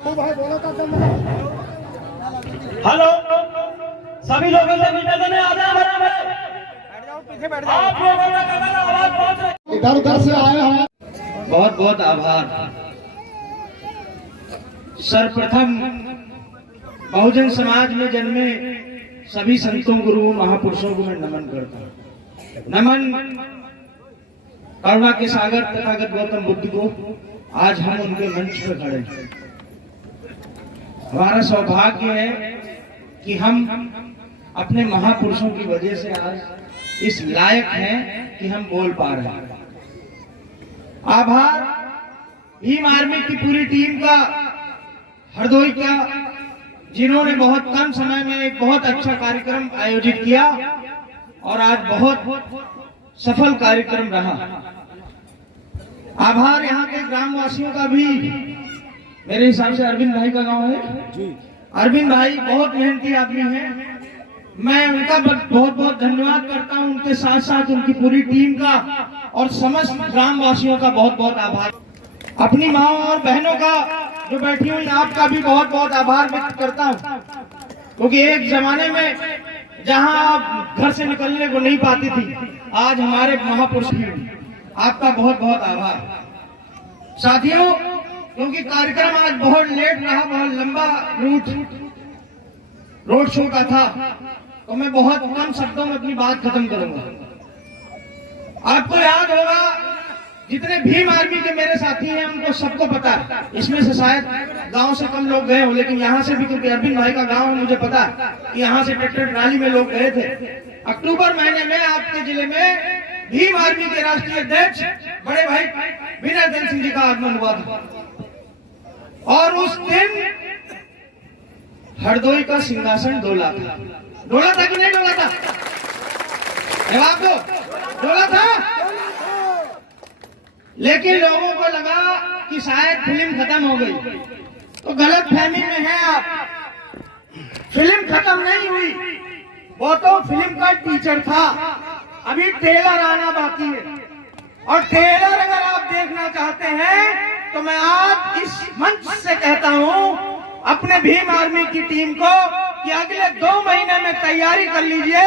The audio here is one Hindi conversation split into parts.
हेलो, सभी लोगों से निवेदन है, आ जाओ बराबर। पीछे बैठ जाओ। आप लोगों का आवाज पहुंच रही है। इधर उधर से आए हैं। बहुत बहुत आभार। सर्वप्रथम बहुजन समाज में जन्मे सभी संतों, गुरुओं, महापुरुषों को मैं नमन करता हूँ। नमन करुणा के सागर तथागत गौतम बुद्ध को। आज हम उनके मंच पर खड़े हैं। हमारा सौभाग्य है कि हम अपने महापुरुषों की वजह से आज इस लायक हैं कि हम बोल पा रहे हैं। आभार भीम आर्मी की पूरी टीम का, हरदोई का, जिन्होंने बहुत कम समय में एक बहुत अच्छा कार्यक्रम आयोजित किया और आज बहुत सफल कार्यक्रम रहा। आभार यहाँ के ग्रामवासियों का भी। मेरे हिसाब से अरविंद भाई का गांव है जी। अरविंद भाई बहुत मेहनती आदमी हैं। मैं उनका बहुत बहुत धन्यवाद करता हूं। उनके साथ साथ उनकी पूरी टीम का और समस्त ग्रामवासियों का बहुत बहुत आभार। अपनी माओ और बहनों का जो बैठी हुई, आपका भी बहुत बहुत आभार व्यक्त करता हूं, क्योंकि एक जमाने में जहां आप घर से निकलने को नहीं पाती थी, आज हमारे महापुरुष की, आपका बहुत बहुत आभार। साथियों, क्योंकि कार्यक्रम आज बहुत लेट रहा, बहुत लंबा रोड शो का था, तो मैं बहुत कम शब्दों में अपनी बात खत्म करूंगा। आपको याद होगा, जितने भीम आर्मी के मेरे साथी हैं उनको सबको पता है। इसमें से शायद गांव से कम लोग गए हो, लेकिन यहाँ से भी, क्योंकि अरविंद भाई का गांव है, मुझे पता है कि यहाँ से ट्रैक्टर ट्राली में लोग गए थे। अक्टूबर महीने में आपके जिले में भीम आर्मी के राष्ट्रीय अध्यक्ष बड़े भाई विनय दल सिंह जी का आगमन हुआ था और उस दिन हरदोई का सिंहासन डोला था। डोला था कि नहीं डोला था? जवाब दो। डोला था। लेकिन लोगों को लगा कि शायद फिल्म खत्म हो गई, तो गलत फहमी में है आप। फिल्म खत्म नहीं हुई, वो तो फिल्म का टीचर था। अभी ट्रेलर आना बाकी है, और ट्रेलर अगर आप देखना चाहते हैं तो मैं आज इस मंच से कहता हूं अपने भीम आर्मी की टीम को कि अगले 2 महीने में तैयारी कर लीजिए।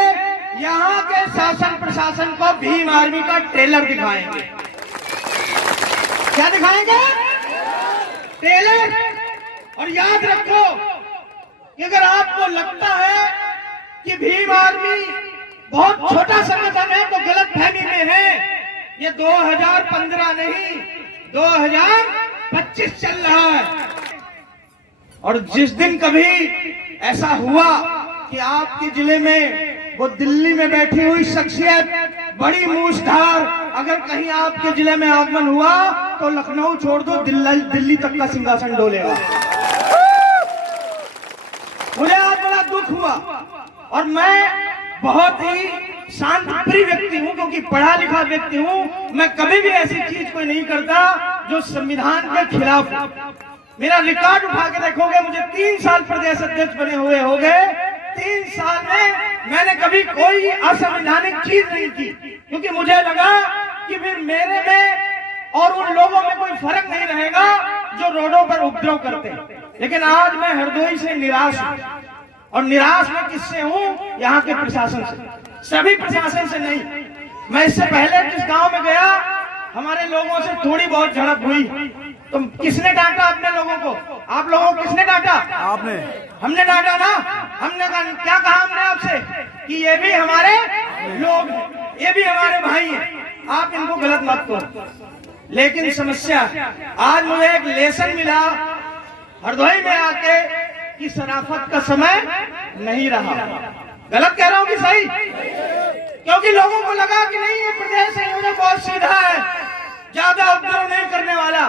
यहाँ के शासन प्रशासन को भीम आर्मी का ट्रेलर दिखाएंगे। क्या दिखाएंगे? ट्रेलर। और याद रखो कि अगर आपको लगता है कि भीम आर्मी बहुत छोटा संगठन है तो गलत फहमी में है। ये 2015 नहीं, 2025 चल रहा है। और जिस दिन कभी ऐसा हुआ कि आपके जिले में वो दिल्ली में बैठी हुई शख्सियत, बड़ी मूछधार, अगर कहीं आपके जिले में आगमन हुआ तो लखनऊ छोड़ दो, दिल्ली तक का सिंहासन डोलेगा। मुझे आज बड़ा दुख हुआ, और मैं बहुत ही शांत प्रिय व्यक्ति हूं, क्योंकि पढ़ा लिखा व्यक्ति हूं। मैं कभी भी ऐसी चीज कोई नहीं करता जो संविधान के खिलाफ हो। मेरा रिकॉर्ड उठा के देखोगे, मुझे 3 साल प्रदेश अध्यक्ष बने हुए हो गए। 3 साल में मैंने कभी कोई असंवैधानिक चीज नहीं की, क्योंकि मुझे लगा कि फिर मेरे में और उन लोगों में कोई फर्क नहीं रहेगा जो रोडों पर उपद्रव करते हैं। लेकिन आज मैं हरदोई से निराश हूं, और निराश मैं किससे हूं? यहाँ के प्रशासन से। सभी प्रशासन से नहीं। मैं इससे पहले जिस गांव में गया, हमारे लोगों से थोड़ी बहुत झड़प हुई, तो किसने डांटा अपने लोगों को? आप लोगों को किसने डांटा? आपने। हमने डांटा ना। हमने क्या कहा हमने आपसे कि ये भी हमारे लोग हैं, ये भी हमारे भाई हैं, आप इनको गलत मत करो। लेकिन समस्या, आज मुझे एक लेसन मिला हरदोई में आके कि शराफत का समय नहीं रहा। गलत कह रहा हूं कि सही? क्योंकि लोगों को लगा कि नहीं, ये प्रदेश संयोजक बहुत सीधा है, ज्यादा उपद्रव नहीं करने वाला,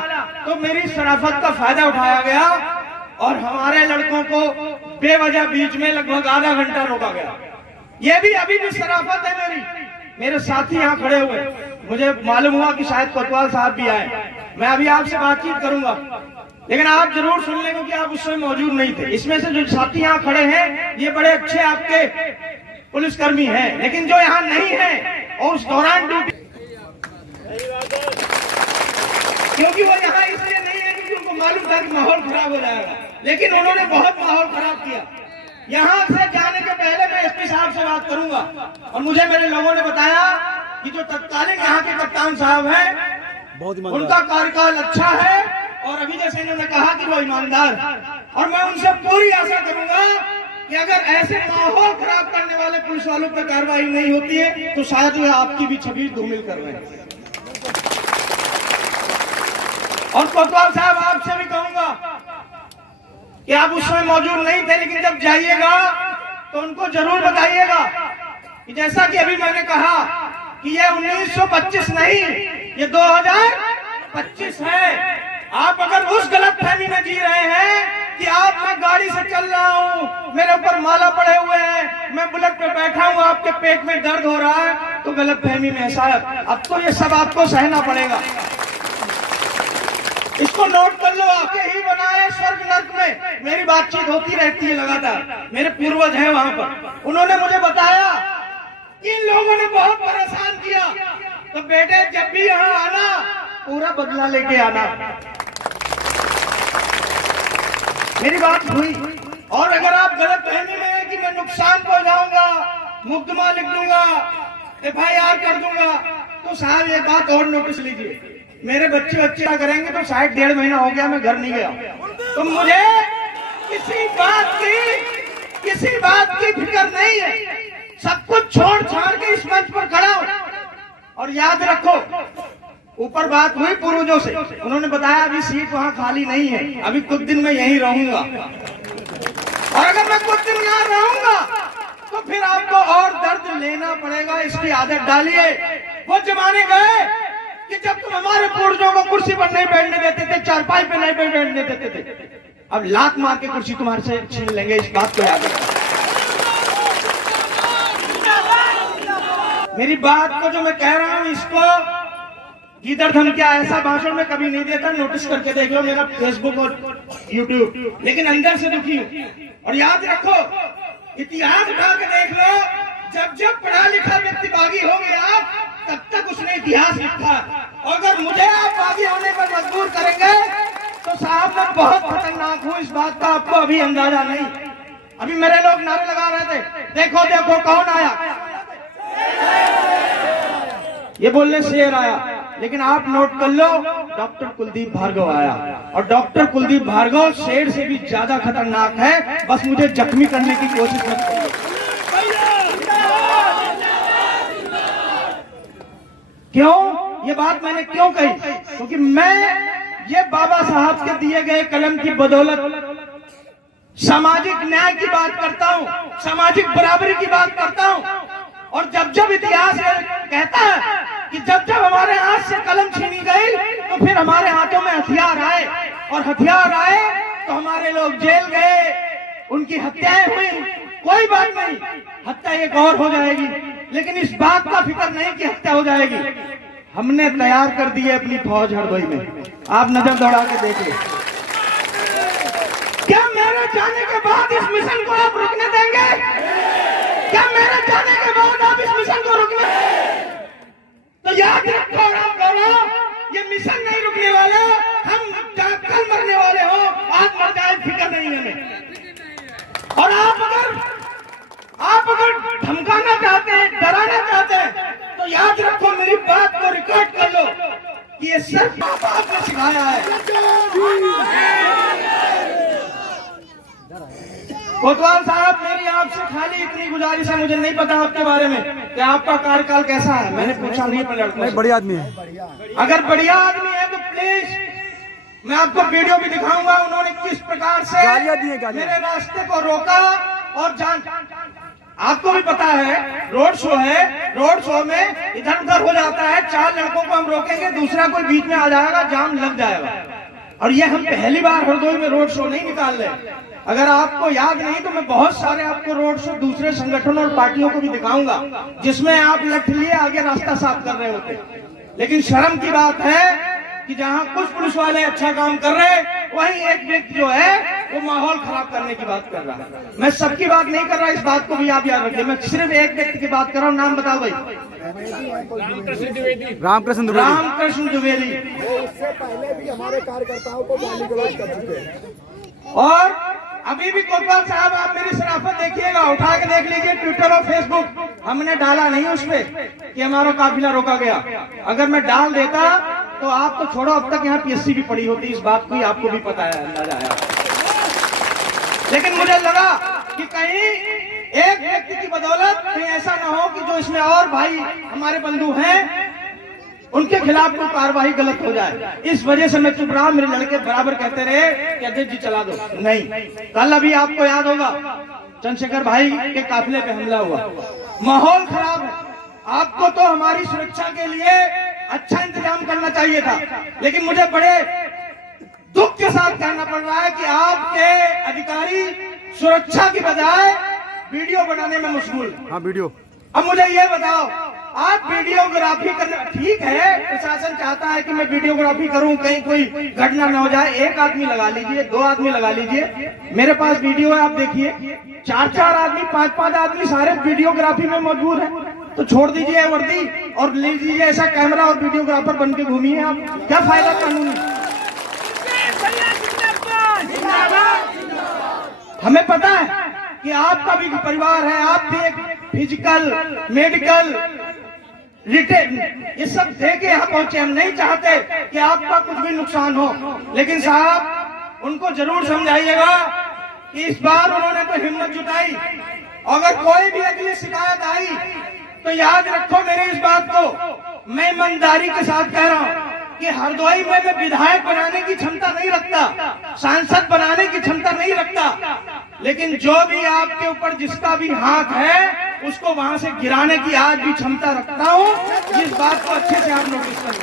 तो मेरी शराफत का फायदा उठाया गया और हमारे लड़कों को बेवजह बीच में लगभग आधा घंटा रोका गया। ये भी अभी भी शराफत है मेरी। मेरे साथी यहाँ खड़े हुए, मुझे मालूम हुआ कि शायद कोतवाल साहब भी आए। मैं अभी आपसे बातचीत करूंगा, लेकिन आप जरूर सुन लेंगे कि आप उस समय मौजूद नहीं थे। इसमें से जो साथी यहाँ खड़े हैं, ये बड़े अच्छे आपके पुलिसकर्मी हैं, लेकिन जो यहाँ नहीं है और उस दौरान ड्यूटी, क्योंकि वो यहाँ इसलिए नहीं है क्योंकि उनको मालूम था था कि माहौल खराब हो जाएगा, लेकिन उन्होंने बहुत माहौल खराब किया। यहाँ से जाने के पहले मैं एसपी साहब से बात करूंगा, और मुझे मेरे लोगों ने बताया कि जो तत्कालीन यहाँ के कप्तान साहब हैं उनका कार्यकाल अच्छा है, और अभी जैसे इन्होंने कहा कि वो ईमानदार, और मैं उनसे पूरी आशा करूंगा कि अगर ऐसे माहौल खराब करने वाले पुलिस वालों पर कार्रवाई नहीं होती है तो शायद वे आपकी भी छवि धूमिल कर रहे हैं। और कोतवाल साहब, आपसे भी कहूंगा कि आप उस समय मौजूद नहीं थे, लेकिन जब जाइएगा तो उनको जरूर बताइएगा कि जैसा कि अभी मैंने कहा कि ये 1925 नहीं, ये 2025 है। आप अगर उस गलत फहमी में जी रहे हैं कि आप, मैं गाड़ी से चल रहा हूँ, मेरे ऊपर माला पड़े हुए हैं, मैं बुलेट पे बैठा हूँ, आपके पेट में दर्द हो रहा है, तो गलत फहमी में ऐसा है। अब तो ये सब आपको सहना पड़ेगा। इसको नोट कर लो, आपके ही बनाए स्वर्ग नर्क में मेरी बातचीत होती रहती है लगातार। मेरे पूर्वज हैं वहां पर, उन्होंने मुझे बताया इन लोगों ने बहुत परेशान किया, तो बेटे जब भी यहाँ आना पूरा बदला लेके आना। मेरी बात हुई। और अगर आप गलत फहमी में है कि मैं नुकसान पहुंचाऊंगा, मुकदमा लिख दूंगा, FIR कर दूंगा, तो साहब एक बात और नोटिस लीजिए, मेरे बच्चे क्या करेंगे तो शायद 1.5 महीना हो गया मैं घर नहीं गया, तो मुझे किसी बात की फिक्र नहीं है। सब कुछ छोड़ छाड़ के इस मंच पर खड़ा हूं। और याद रखो, ऊपर बात हुई पूर्वजों से, उन्होंने बताया अभी सीट वहां खाली नहीं है, अभी कुछ दिन मैं यहीं रहूंगा, और अगर मैं कुछ दिन यहाँ रहूंगा तो फिर आपको और दर्द लेना पड़ेगा। इसकी आदत डालिए। वो जमाने गए कि जब तुम हमारे पूर्वजों को कुर्सी पर नहीं बैठने देते थे, चारपाई पे नहीं बैठने देते थे, अब लात मार के कुर्सी तुम्हारे से छीन लेंगे। इस बात को याद रखो। मेरी बात को जो मैं कह रहा हूं, इसको इधर धम क्या ऐसा भाषण में कभी नहीं देता, नोटिस करके देख लो मेरा फेसबुक और यूट्यूब, लेकिन अंदर से दुखी हूं। और याद रखो, इतिहास उठा के देख लो, जब जब पढ़ा लिखा व्यक्ति बागी हो गया तब तक उसने इतिहास लिखा। और अगर मुझे आप बागी होने पर मजबूर करेंगे तो साहब मैं बहुत खतरनाक हूं। इस बात का आपको अभी अंदाजा नहीं। अभी मेरे लोग नारे लगा रहे थे, देखो देखो कौन आया, ये बोलने शेर आया, लेकिन आप नोट कर लो, डॉक्टर कुलदीप भार्गव आया। और डॉक्टर कुलदीप भार्गव शेर से भी ज्यादा खतरनाक है। बस मुझे जख्मी करने की कोशिश मत करो। क्यों ये बात मैंने क्यों कही? क्योंकि मैं ये बाबा साहब के दिए गए कलम की बदौलत सामाजिक न्याय की बात करता हूँ, सामाजिक बराबरी की बात करता हूँ। और जब जब इतिहास कहता है कि जब जब हमारे हाथ से कलम छीनी गई तो फिर हमारे हाथों में हथियार आए, और हथियार आए तो हमारे लोग जेल गए, उनकी हत्याएं हुई। कोई बात नहीं, हत्या एक और हो जाएगी, लेकिन इस बात का फिक्र नहीं कि हत्या हो जाएगी। हमने तैयार कर दी है अपनी फौज हरदोई में, आप नजर दौड़ा के देखिए। क्या मेरे जाने के बाद इस मिशन को आप रुकने देंगे? क्या मेरे जाने के बाद आप इस मिशन को रुकने? तो याद रखो राम गौरव, ये मिशन नहीं रुकने वाला। हम कल मरने वाले हो, आज मर जाए फिक्र नहीं हमें। और आप अगर धमकाना चाहते हैं, डराना चाहते हैं, तो याद रखो मेरी बात को रिकॉर्ड कर लो कि ये सिर्फ बाप ने सिखाया है। कोतवाल साहब, मेरी आपसे खाली इतनी गुजारिश है, मुझे नहीं पता आपके बारे में कि आपका कार्यकाल कैसा है, मैंने पूछा नहीं अपने लड़कों से। बढ़िया आदमी है। अगर बढ़िया आदमी है तो प्लीज मैं आपको वीडियो भी दिखाऊंगा उन्होंने किस प्रकार से गालियां दी हैं, मेरे रास्ते को रोका। और जान, आपको भी पता है रोड शो है, रोड शो में इधर उधर हो जाता है, 4 लड़कों को हम रोकेंगे, दूसरा कोई बीच में आ जाएगा, जाम लग जाएगा। और ये हम पहली बार हरदोई में रोड शो नहीं निकाल रहे। अगर आपको याद नहीं तो मैं बहुत सारे आपको रोड शो दूसरे संगठनों और पार्टियों को भी दिखाऊंगा जिसमें आप लठ लिए आगे रास्ता साफ कर रहे होते। लेकिन शर्म की बात है कि जहां कुछ पुलिस वाले अच्छा काम कर रहे, वहीं एक व्यक्ति जो है वो माहौल खराब करने की बात कर रहा है। मैं सबकी बात नहीं कर रहा, इस बात को भी आप याद रखिए। मैं सिर्फ एक व्यक्ति की बात कर रहा हूँ। नाम बताओ भाई। रामकृष्ण द्विवेदी। उससे पहले भी हमारे कार्यकर्ताओं को गाली गलौज कर चुके हैं। और अभी भी कोतवाल साहब, आप मेरी शराफत देखिएगा, उठा के देख लीजिए ट्विटर और फेसबुक, हमने डाला नहीं उसपे कि हमारा काफिला रोका गया। अगर मैं डाल देता तो आप तो छोड़ो, अब तक यहाँ पीएससी भी पड़ी होती, इस बात को आपको भी पता है, अंदाजा है। लेकिन मुझे लगा कि कहीं एक व्यक्ति की बदौलत कहीं ऐसा ना हो कि जो इसमें और भाई हमारे बंधु हैं उनके खिलाफ कोई कार्रवाई गलत हो जाए। इस वजह से मैं चुप रहा। मेरे लड़के बराबर कहते रहे कि अध्यक्ष जी चला दो, नहीं। कल अभी आपको याद होगा चंद्रशेखर भाई के काफिले पे हमला हुआ, माहौल खराब है। आपको तो हमारी सुरक्षा के लिए अच्छा इंतजाम करना चाहिए था, लेकिन मुझे बड़े दुख के साथ कहना पड़ रहा है कि आपके अधिकारी सुरक्षा की बजाय वीडियो बनाने में मशगूल। हाँ, वीडियो। अब मुझे ये बताओ, आप वीडियोग्राफी करना ठीक है, प्रशासन चाहता है कि मैं वीडियोग्राफी करूं, कहीं कोई घटना न हो जाए। एक आदमी लगा लीजिए, 2 आदमी लगा लीजिए, मेरे पास वीडियो है, आप देखिए 4-4 आदमी, 5-5 आदमी सारे वीडियोग्राफी में मौजूद है। तो छोड़ दीजिए वर्दी और ले लीजिए ऐसा कैमरा और वीडियोग्राफर बन के घूमिए। आप क्या फायदा कानूनी? हमें पता है कि आपका भी परिवार है, आप भी एक फिजिकल, मेडिकल, रिटेन, ये सब दे के यहाँ पहुंचे। हम नहीं चाहते कि आपका कुछ भी नुकसान हो, लेकिन साहब उनको जरूर समझाइएगा कि इस बार उन्होंने तो हिम्मत जुटाई। अगर कोई भी अगली शिकायत आई तो याद रखो मेरी इस बात को, मैं ईमानदारी के साथ कह रहा हूँ कि हरदोई में मैं विधायक बनाने की क्षमता नहीं रखता, सांसद बनाने की क्षमता नहीं रखता, लेकिन जो भी आपके ऊपर जिसका भी हाथ है उसको वहां से गिराने की आज भी क्षमता रखता हूँ। इस बात को अच्छे से आप नोटिस करें।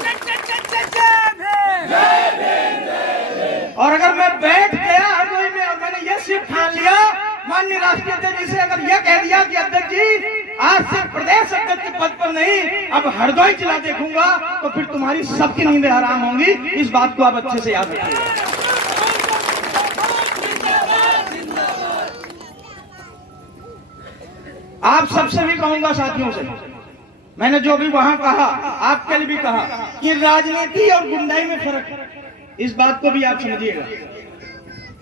और अगर मैं बैठ गया हरदोई में और मैंने ये सिर्फ ठान लिया, माननीय राष्ट्रीय अध्यक्ष जी से अगर ये कह दिया कि अध्यक्ष जी आज से प्रदेश अध्यक्ष के पद पर नहीं, अब हरदोई जिला देखूंगा, तो फिर तुम्हारी सबकी नींदें हराम होंगी। इस बात को आप अच्छे से याद रखिए। आप सबसे भी कहूंगा, साथियों से, मैंने जो भी वहां कहा आपके लिए भी कहा कि राजनीति और गुंडाई में फर्क है। इस बात को भी आप समझिएगा।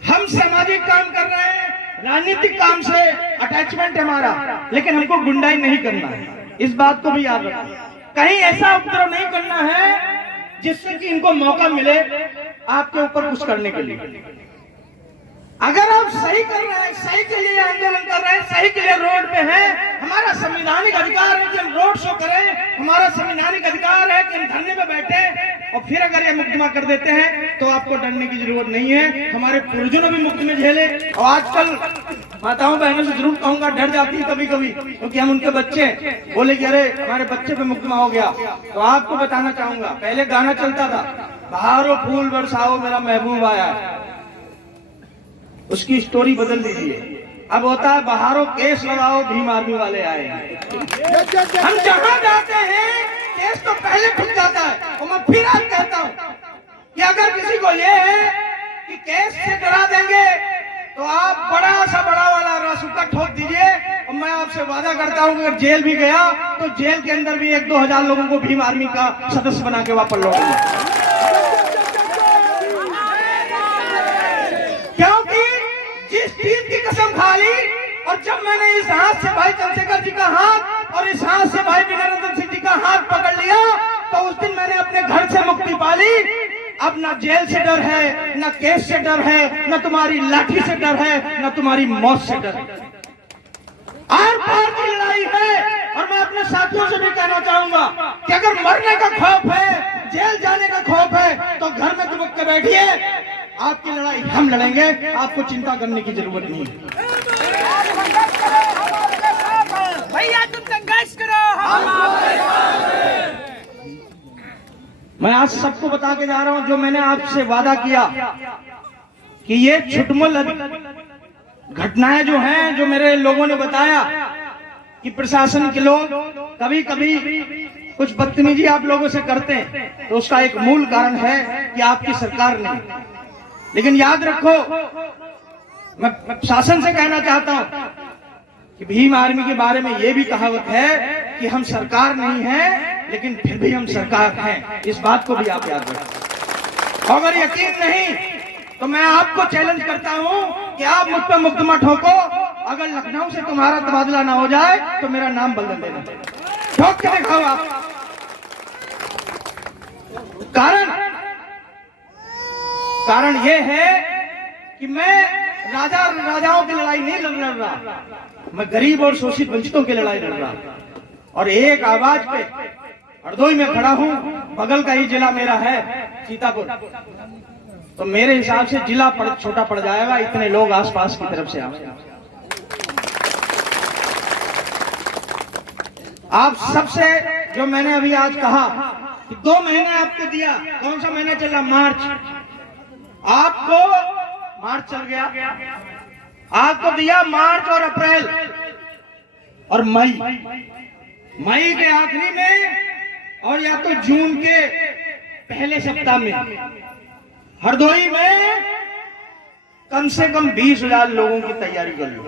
हम सामाजिक काम कर रहे हैं, राजनीतिक काम से अटैचमेंट है हमारा, लेकिन हमको गुंडाई नहीं करना है। इस बात को भी याद रखें। कहीं ऐसा उपद्रव नहीं करना है जिससे कि इनको मौका मिले आपके ऊपर कुछ करने के लिए। अगर आप सही कर रहे हैं, सही के लिए आंदोलन कर रहे हैं, सही के लिए रोड पे हैं, हमारा संवैधानिक अधिकार है कि हम रोड शो करें, हमारा संवैधानिक अधिकार है कि हम धरने पे बैठे, और फिर अगर ये मुकदमा कर देते हैं तो आपको डरने की जरूरत नहीं है। हमारे पूर्वजों ने भी मुकदमे झेले, और आजकल माताओं बहनों से जरूर कहूंगा, डर जाती है कभी कभी, क्योंकि हम उनके बच्चे बोले कि अरे हमारे बच्चे पे मुकदमा हो गया। तो आपको बताना चाहूंगा, पहले गाना चलता था, बहारो फूल बरसाओ मेरा महबूब आया है, उसकी स्टोरी बदल दीजिए। अब होता है बहारों केस लगाओ भीम आर्मी वाले आए हैं। हम जहां जाते हैं केस तो पहले खुल जाता है। और मैं फिर आज कहता हूं कि अगर किसी को ये है कि केस से डरा देंगे तो आप बड़ा सा बड़ा वाला रासुका ठोक दीजिए, और मैं आपसे वादा करता हूं कि अगर जेल भी गया तो जेल के अंदर भी 1-2 हजार लोगों को भीम आर्मी का सदस्य बना के वापस लौटेंगे। क्योंकि जिस चीज की कसम खा ली, और जब मैंने इस हाथ से भाई चंद्रशेखर जी का हाथ और इस हाथ से भाई विनयरंजन सिंह जी का हाथ पकड़ लिया, तो उस दिन मैंने अपने घर से मुक्ति पा ली। अब ना जेल से डर है, ना केस से डर है, ना तुम्हारी लाठी से डर है, ना तुम्हारी मौत से डर है। आर पार की लड़ाई है। और मैं अपने साथियों से भी कहना चाहूंगा कि अगर मरने का खौफ है, जेल जाने का खौफ है, तो घर में दुबक के बैठिए, आपकी लड़ाई हम लड़ेंगे, आपको चिंता करने की जरूरत नहीं है। भैया तुम संघर्ष करो। मैं आज सबको बता के जा रहा हूं, जो मैंने आपसे वादा किया कि ये छुटमुल घटनाएं जो हैं, जो मेरे लोगों ने बताया कि प्रशासन के लोग कभी कभी कुछ बदतमीजी आप लोगों से करते हैं, तो उसका एक मूल कारण है कि आपकी सरकार नहीं। लेकिन याद रखो मैं शासन से कहना चाहता हूं कि भीम आर्मी के बारे में ये भी कहावत है कि हम सरकार नहीं है लेकिन फिर भी हम सरकार हैं। इस बात को भी आप याद रखें। अगर यकीन नहीं तो मैं आपको चैलेंज करता हूं कि आप मुझ पर मुकदमा ठोको। अगर लखनऊ से तुम्हारा तबादला ना हो जाए तो मेरा नाम बदल देना। ठोक के दिखाओ आप। कारण ये है कि मैं राजाओं की लड़ाई नहीं लड़ रहा, मैं गरीब और शोषित वंचितों की लड़ाई लड़ रहा और एक आवाज पे हरदोई में खड़ा हूं। बगल का ही जिला मेरा है सीतापुर, तो मेरे हिसाब से जिला छोटा पड़ जाएगा, इतने लोग आसपास की तरफ से आप सबसे जो मैंने अभी आज कहा कि 2 महीने आपको दिया। कौन सा महीना चल रहा? मार्च। आपको मार्च चल गया, आपको दिया मार्च और अप्रैल और मई के आखिरी में और या तो जून के पहले सप्ताह में हरदोई में कम से कम 20,000 लोगों की तैयारी कर लो।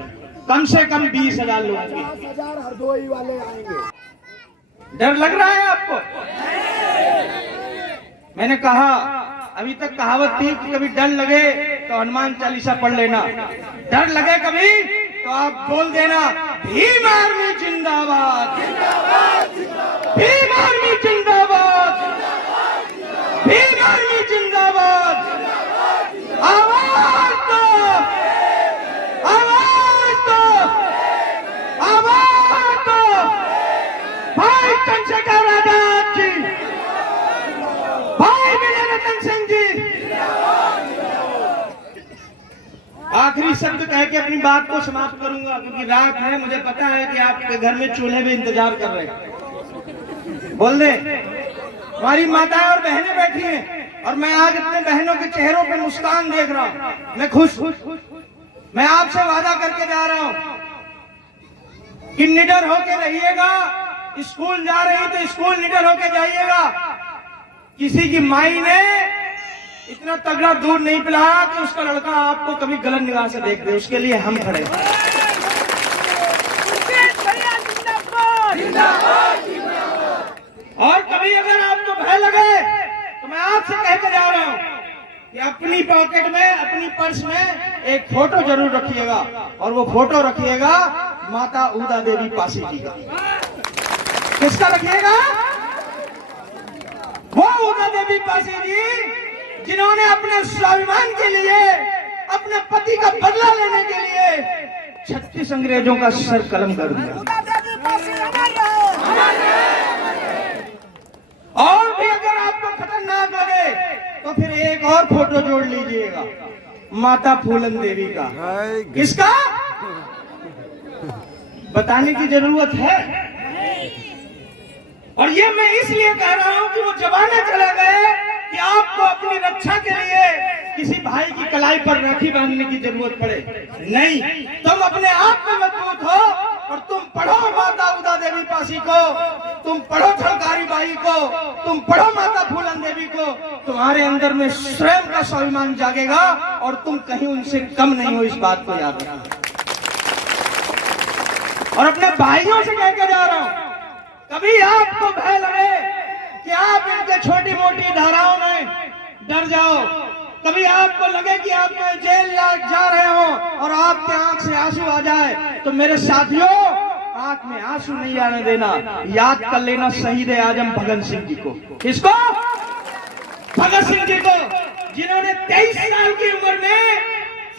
कम से कम 20,000 लोगों की। 50,000 हरदोई वाले आएंगे। डर लग रहा है आपको? मैंने कहा अभी तक कहावत थी कि कभी डर लगे तो हनुमान चालीसा पढ़ लेना, डर लगे कभी तो आप बोल देना भीम आर्मी जिंदाबाद, भीम आर्मी जिंदाबाद, भीम आर्मी जिंदाबाद। आवाज दो, आवाज दो, आवाज दो। भाई चंद्रशेखर आजाद जी, भाई विजय रतन सिंह जी। आखिरी शब्द कह के अपनी बात को समाप्त करूंगा क्योंकि रात है। मुझे पता है कि आपके घर में चूल्हे में इंतजार कर रहे हैं। बोल दे, हमारी माताएं और बहनें बैठी हैं और मैं आज अपने बहनों के चेहरों पे मुस्कान देख रहा हूं। मैं खुश। मैं आपसे वादा करके जा रहा हूं कि निडर होके रहिएगा। स्कूल जा रही तो स्कूल निडर होके जाइएगा। किसी की माई ने इतना तगड़ा दूध नहीं पिलाया कि उसका लड़का आपको कभी गलत निगाह से देख दे। उसके लिए हम खड़े। और कभी अगर आपको भय लगे तो मैं आपसे कहकर जा रहा हूं कि अपनी पॉकेट में, अपनी पर्स में एक फोटो जरूर रखिएगा और वो फोटो रखिएगा माता उदा देवी पासी जी का। किसका रखिएगा? वो उदा देवी पासी जी जिन्होंने अपने स्वाभिमान के लिए, अपने पति का बदला लेने के लिए 36 अंग्रेजों का सर कलम कर दिया। और भी अगर आपको खतरनाक लगे तो फिर एक और फोटो जोड़ लीजिएगा माता फूलन देवी का। किसका? बताने की जरूरत है। और ये मैं इसलिए कह रहा हूं कि वो जमाने चले गए कि आपको अपनी रक्षा के लिए किसी भाई की कलाई पर राखी बांधने की जरूरत पड़े। नहीं, तुम अपने आप में मजबूत हो और तुम पढ़ो माता उदा देवी पासी को, तुम पढ़ो झलकारी बाई को, तुम पढ़ो माता फूलन देवी को। तुम्हारे अंदर में स्वयं का स्वाभिमान जागेगा और तुम कहीं उनसे कम नहीं हो। इस बात को याद रखना। और अपने भाइयों से कहकर जा रहा हूं, कभी आपको भय लगे कि आप इनके छोटी मोटी धाराओं में डर जाओ, कभी आपको लगे कि आप जेल जा रहे हो और आपके आंख से आंसू आ जाए, तो मेरे साथियों आंख में आंसू नहीं आने देना। याद कर लेना शहीद आजम भगत सिंह जी को। किसको? भगत सिंह जी को, जिन्होंने 23 साल की उम्र में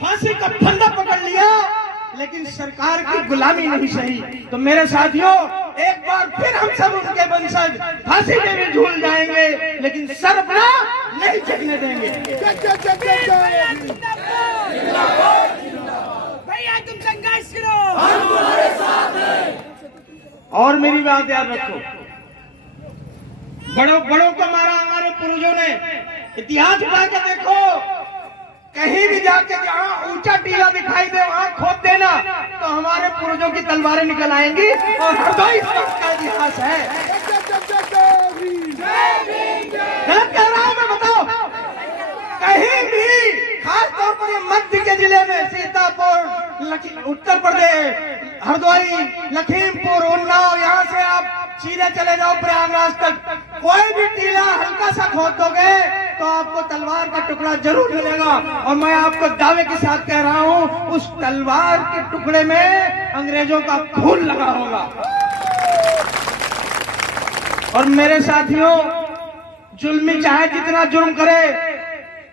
फांसी का फंदा पकड़ लिया लेकिन सरकार की गुलामी नहीं सही। तो मेरे साथियों एक बार फिर हम सब उनके वंशज फांसी में भी झूल जाएंगे लेकिन सर अपना नहीं झुकने देंगे। भैया तुम संघर्ष करो, हम तुम्हारे साथ हैं। और मेरी बात याद रखो, बड़ों को मारा हमारे पूर्वजों ने। इतिहास उठा के देखो, कहीं भी जाके जहाँ ऊंचा टीला दिखाई दे वहाँ खोद देना तो हमारे पूर्वजों की तलवारें निकल आएंगी। और हरदोई का इतिहास है। गलत कह रहा हूँ मैं? बताओ। कहीं भी, खास तौर पर ये मध्य के जिले में सीतापुर, उत्तर प्रदेश, हरदोई, लखीमपुर, उन्नाव, यहाँ से आप सीधे चले जाओ प्रयागराज तक, कोई भी टीला हल्का सा खोद दोगे तो आपको तलवार का टुकड़ा जरूर मिलेगा। और मैं आपको दावे के साथ कह रहा हूँ, उस तलवार के टुकड़े में अंग्रेजों का खून लगा होगा। और मेरे साथियों, जुल्मी चाहे जितना जुर्म करे,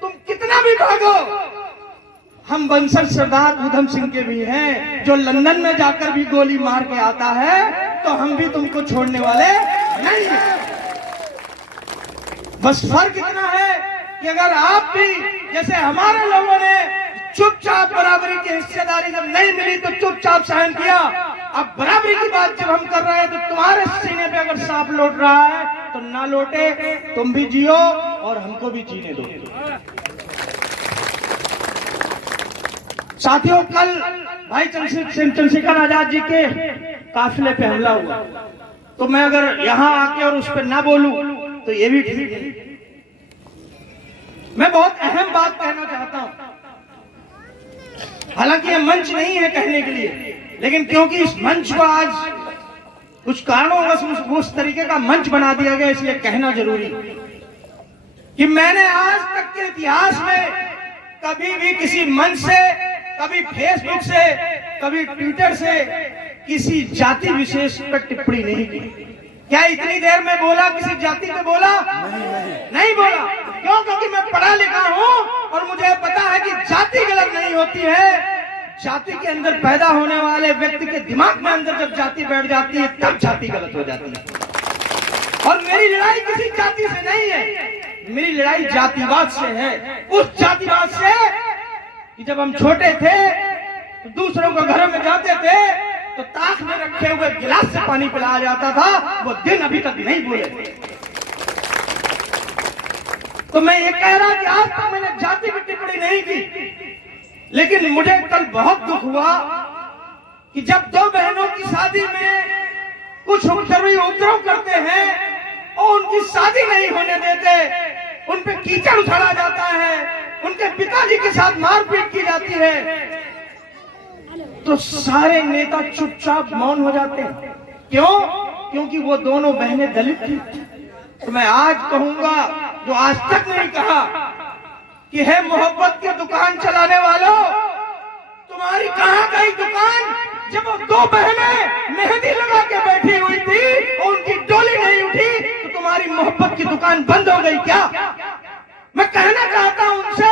तुम कितना भी भागो, हम वंशज सरदार उधम सिंह के भी हैं, जो लंदन में जाकर भी गोली मार के आता है, तो हम भी तुमको छोड़ने वाले नहीं हैं। बस फर्क इतना है कि अगर आप भी जैसे हमारे लोगों ने चुपचाप बराबरी की हिस्सेदारी जब नहीं मिली तो चुपचाप सहन किया, अब बराबरी की बात जब हम कर रहे हैं तो तुम्हारे सीने पे अगर सांप लौट रहा है तो ना लौटे, तुम भी जियो और हमको भी जीने दो। साथियों, कल भाई चंद्रशेखर आजाद जी के काफिले पे हमला हुआ, तो मैं अगर यहाँ आके और उस पर ना बोलूं तो ये भी ठीक है। मैं बहुत अहम बात कहना चाहता हूं, हालांकि ये मंच नहीं है कहने के लिए, लेकिन क्योंकि इस मंच को आज कुछ कारणों बस उस तरीके का मंच बना दिया गया, इसलिए कहना जरूरी कि मैंने आज तक के इतिहास में कभी भी किसी मंच से, कभी फेसबुक से, कभी ट्विटर से किसी जाति विशेष पर टिप्पणी नहीं की। क्या इतनी देर में बोला किसी जाति पे बोला? नहीं बोला। क्यों? क्योंकि मैं पढ़ा लिखा हूं और मुझे पता है कि जाति गलत नहीं होती है, जाति के अंदर पैदा होने वाले व्यक्ति के दिमाग में अंदर जब जाति बैठ जाती है तब जाति गलत हो जाती है। और मेरी लड़ाई किसी जाति से नहीं है, मेरी लड़ाई जातिवाद से है। उस जातिवाद से कि जब हम छोटे थे तो दूसरों के घरों में जाते थे तो ताक में रखे हुए गिलास से पानी पिलाया जाता था, वो दिन अभी तक नहीं भूले। तो मैं ये कह रहा कि आज तक मैंने जाति की टिप्पणी नहीं की, लेकिन मुझे कल बहुत दुख हुआ कि जब दो बहनों की शादी में कुछ उपद्रव करते हैं और उनकी शादी नहीं होने देते, उन पे कीचड़ उछाला जाता है, उनके पिताजी के साथ मारपीट की जाती है, तो सारे नेता चुपचाप मौन हो जाते हैं। क्यों? क्योंकि वो दोनों बहनें दलित थी। तो मैं आज कहूंगा, जो आज तक नहीं कहा, कि है मोहब्बत की दुकान चलाने वालों, तुम्हारी कहां गई दुकान जब वो दो बहनें मेहंदी लगा के बैठी हुई थी और उनकी डोली नहीं उठी, तो तुम्हारी मोहब्बत की दुकान बंद हो गई क्या? मैं कहना चाहता हूं उनसे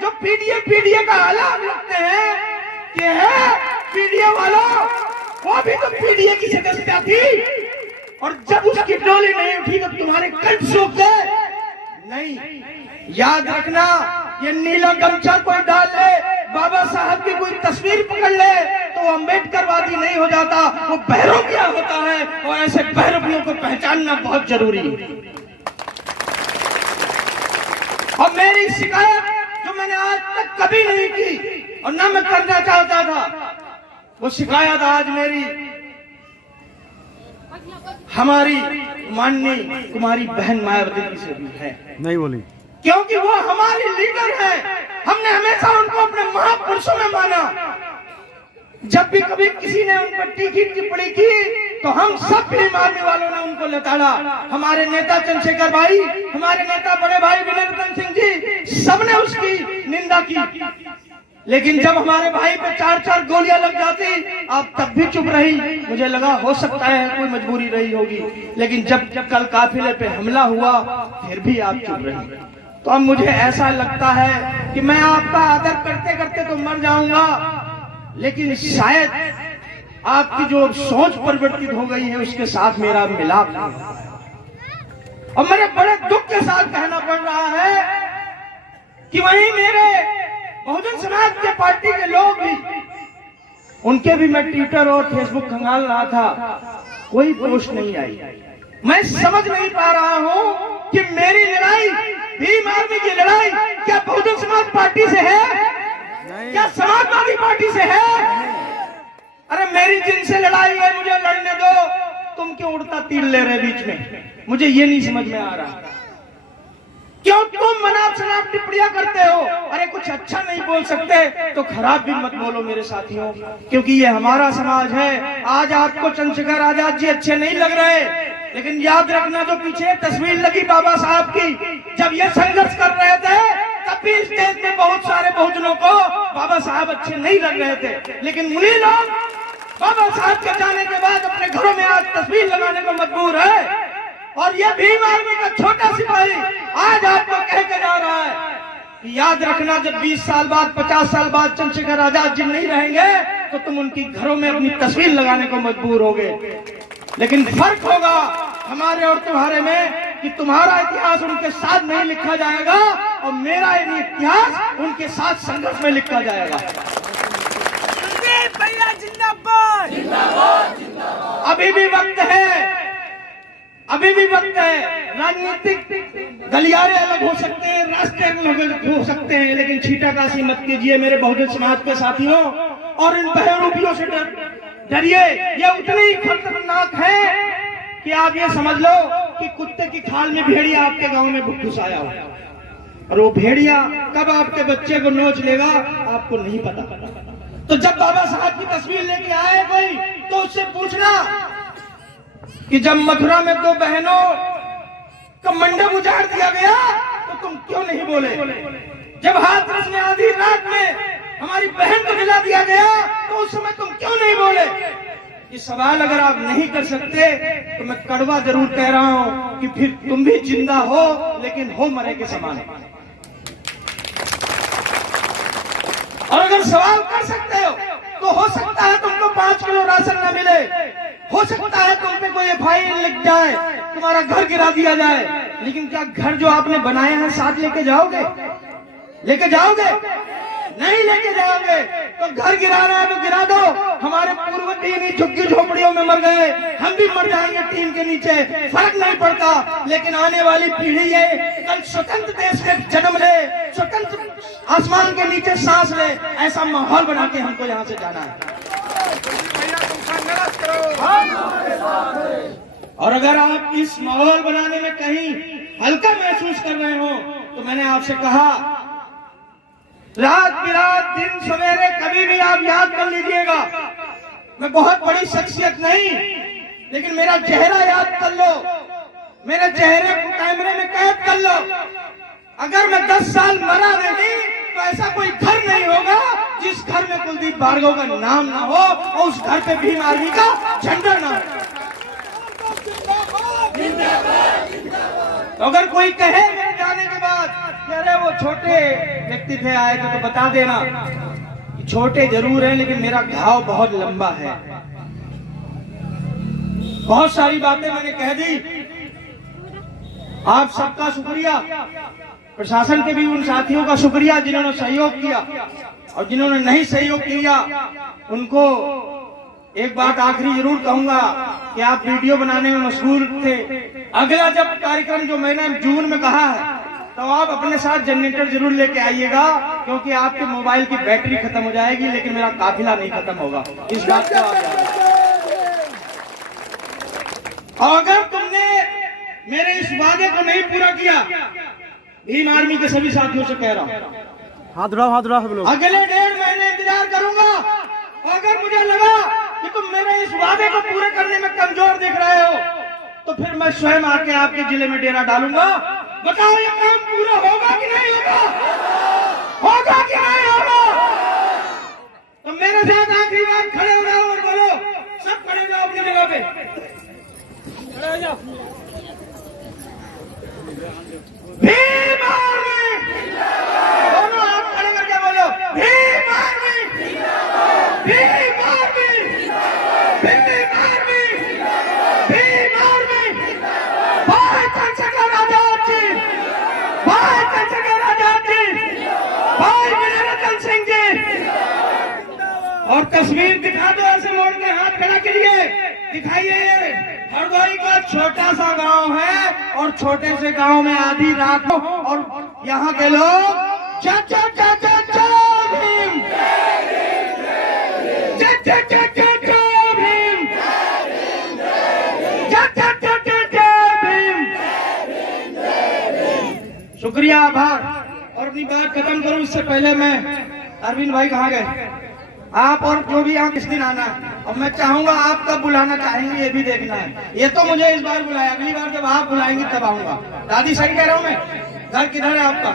जो पीडीए का आलाप लगते हैं कि है पीडीए वालों, वो भी तो पीडीए की सदस्या थी, और जब उसकी डोली नहीं उठी तो तुम्हारे कंठ सूख गए। नहीं, याद रखना, ये नीला गमछा कोई डाल ले, बाबा साहब की कोई तस्वीर पकड़ ले तो वो अम्बेडकरवादी नहीं हो जाता, वो बहरूपिया होता है, और ऐसे बहरूपियों को पहचानना बहुत जरूरी है। और मेरी शिकायत जो मैंने आज तक कभी नहीं की और ना मैं करना चाहता था, वो शिकायत आज मेरी हमारी माननीय कुमारी बहन मायावती जी से भी है। नहीं बोली, क्योंकि वो हमारी लीडर है। हमने हमेशा उनको अपने महापुरुषों में माना। जब भी कभी किसी ने उन पर तीखी टिप्पणी की तो हम सब फिल्म आर्मी वालों ने उनको लताड़ा। हमारे नेता चंद्रशेखर भाई, हमारे नेता बड़े भाई विनय रतन सिंह जी, सबने उसकी निंदा की। लेकिन जब हमारे भाई पे 4-4 गोलियां लग जाती, आप तब भी चुप रही। मुझे लगा हो सकता है कोई मजबूरी रही होगी, लेकिन जब कल काफिले पे हमला हुआ फिर भी आप चुप रही। तो अब मुझे ऐसा लगता है कि मैं आपका आदर करते करते तो मर जाऊंगा, लेकिन शायद आपकी जो सोच परिवर्तित हो गई है उसके साथ मेरा मिलाप नहीं है। और मेरे बड़े दुख के साथ कहना पड़ रहा है कि वहीं मेरे बहुजन समाज के पार्टी के लोग भी, उनके भी मैं ट्विटर और फेसबुक खंगाल रहा था, कोई पोस्ट नहीं आई। मैं समझ नहीं पा रहा हूं कि मेरी लड़ाई, भीम आर्मी की लड़ाई क्या बहुजन समाज पार्टी से है? क्या समाजवादी पार्टी से है? अरे मेरी जिनसे लड़ाई है मुझे लड़ने दो, तुम क्यों उड़ता तीर ले रहे बीच में? मुझे ये नहीं समझ में आ रहा। क्यों तुम मनाप शनाप टिप्पणियां करते हो? अरे कुछ कुछ अच्छा नहीं बोल सकते तो खराब भी मत बोलो मेरे साथियों, क्योंकि ये हमारा समाज है। आज आपको चंद्रशेखर आजाद जी अच्छे नहीं लग रहे, लेकिन याद रखना जो पीछे तस्वीर लगी बाबा साहब की, जब ये संघर्ष कर रहे थे तब भी इस देश में बहुत सारे बहुजनों को बाबा साहब अच्छे नहीं लग रहे थे, लेकिन उन्हीं लोग बाबा साहब के जाने के बाद अपने घरों में आज तस्वीर लगाने को मजबूर है। और ये भीम आर्मी का छोटा सिपाही आज आपको कह के जा रहा है कि याद रखना जब 20 साल बाद 50 साल बाद चंद्रशेखर आजाद जी नहीं रहेंगे तो तुम उनकी घरों में अपनी तस्वीर लगाने को मजबूर होगे। लेकिन फर्क होगा हमारे और तुम्हारे में कि तुम्हारा इतिहास उनके साथ नहीं लिखा जाएगा और मेरा इतिहास उनके साथ संघर्ष में लिखा जाएगा। भैया जिंदाबाद। अभी भी वक्त है, अभी भी वक्त है। राजनीतिक गलियारे अलग हो सकते हैं, रास्ते अलग हो सकते हैं, लेकिन छीटाकाशी मत कीजिए मेरे बहुजन समाज के साथियों। और इन बहरूपियों से डरिए, ये उतने ही खतरनाक है कि आप ये समझ लो कि कुत्ते की खाल में भेड़िया आपके गांव में घुस आया हो, और वो भेड़िया कब आपके बच्चे को नोच लेगा आपको नहीं पता। तो जब बाबा साहब की तस्वीर लेके आए कोई तो उससे पूछना कि जब मथुरा में 2 बहनों का मंडप उजाड़ दिया गया तो तुम क्यों नहीं बोले? जब हाथरस में आधी रात में हमारी बहन को जला दिया गया तो उस समय तुम क्यों नहीं बोले? ये सवाल अगर आप नहीं कर सकते तो मैं कड़वा जरूर कह रहा हूं कि फिर तुम भी जिंदा हो लेकिन हो मरे के समान। और अगर सवाल कर सकते हो तो हो सकता है तुमको 5 किलो राशन न मिले, हो सकता है तुम पे कोई FIR लिख जाए, तुम्हारा घर गिरा दिया जाए, लेकिन क्या घर जो आपने बनाए हैं साथ लेके जाओगे? लेके जाओगे? नहीं लेके जाओगे तो घर गिराना है तो गिरा दो। हमारे पूर्वज इन्हीं झुग्गी झोपड़ियों में मर गए, हम भी मर जाएंगे टीन के नीचे, फर्क नहीं पड़ता। लेकिन आने वाली पीढ़ी है कल स्वतंत्र देश में जन्म ले, स्वतंत्र आसमान के नीचे सांस ले, ऐसा माहौल बना के हमको यहाँ से जाना है। और अगर आप इस माहौल बनाने में कहीं हल्का महसूस कर रहे हो तो मैंने आपसे कहा रात बिरात दिन सवेरे कभी भी आप याद कर लीजिएगा, मैं बहुत बड़ी शख्सियत नहीं, लेकिन मेरा चेहरा याद कर लो, मेरे चेहरे को कैमरे में कैद कर लो। अगर मैं 10 साल मरा नहीं तो ऐसा कोई घर नहीं होगा जिस घर में कुलदीप भार्गव का नाम ना हो और उस घर पे भीम आर्मी का झंडा ना हो। तो अगर कोई कहे मेरे जाने के बाद अरे वो छोटे व्यक्ति थे आए थे तो बता देना कि छोटे जरूर हैं लेकिन मेरा घाव बहुत लंबा है। बहुत सारी बातें मैंने कह दी, आप सबका शुक्रिया, प्रशासन के भी उन साथियों का शुक्रिया जिन्होंने सहयोग किया, और जिन्होंने नहीं सहयोग किया उनको एक बात आखिरी जरूर कहूंगा कि आप वीडियो बनाने में मशगूल थे। अगला जब कार्यक्रम जो मैंने जून में कहा है तो आप अपने साथ जनरेटर जरूर लेके आइएगा, क्योंकि आपके मोबाइल की बैटरी खत्म हो जाएगी लेकिन मेरा काफिला नहीं खत्म होगा, इस बात को आप याद रखें। और अगर तुमने मेरे इस वादे को नहीं पूरा किया, भीम आर्मी के सभी साथियों से कह रहा हूं, हाथ उठाओ सब लोग। अगले 1.5 महीने इंतजार करूंगा। अगर मुझे लगा कि तुम मेरे इस वादे को पूरे करने में कमजोर दिख रहे हो तो फिर मैं स्वयं आके आपके जिले में डेरा डालूंगा। बताओ ये काम पूरा होगा कि नहीं होगा? होगा कि नहीं होगा? तो मेरे साथ आखिरी बार खड़े हो जाओ और बोलो, सब खड़े हो जाओ अपनी जगह पे, खड़े हो जाओ। भीम आर्मी, दोनों हाथ खड़े करके बोलो Bhim army, Bhim army, Bhim army, Bhim army. भाई चंद्रशेखर आजाद जी, भाई चंद्रशेखर आजाद जी, भाई वीररतन सिंह जी। और तस्वीर दिखा दो ऐसे मोड़ के, हाथ खड़ा कीजिए, दिखाइए। हरदोई का छोटा सा गांव है और छोटे से गांव में आधी रात को, और यहाँ के लोग चा चा चा चा चा भीम, चा चा चा चा चा भीम, चा चा चा चा चा भीम। शुक्रिया, आभार। और अपनी बात खत्म करूं उससे पहले मैं अरविंद भाई कहाँ गए? आप और जो भी यहाँ किस दिन आना है, और मैं चाहूंगा आप कब बुलाना चाहेंगे ये भी देखना है। ये तो मुझे इस बार बुलाया, अगली बार जब आप बुलाएंगे तब आऊंगा। दादी सही कह रहा हूँ मैं? घर किधर है आपका?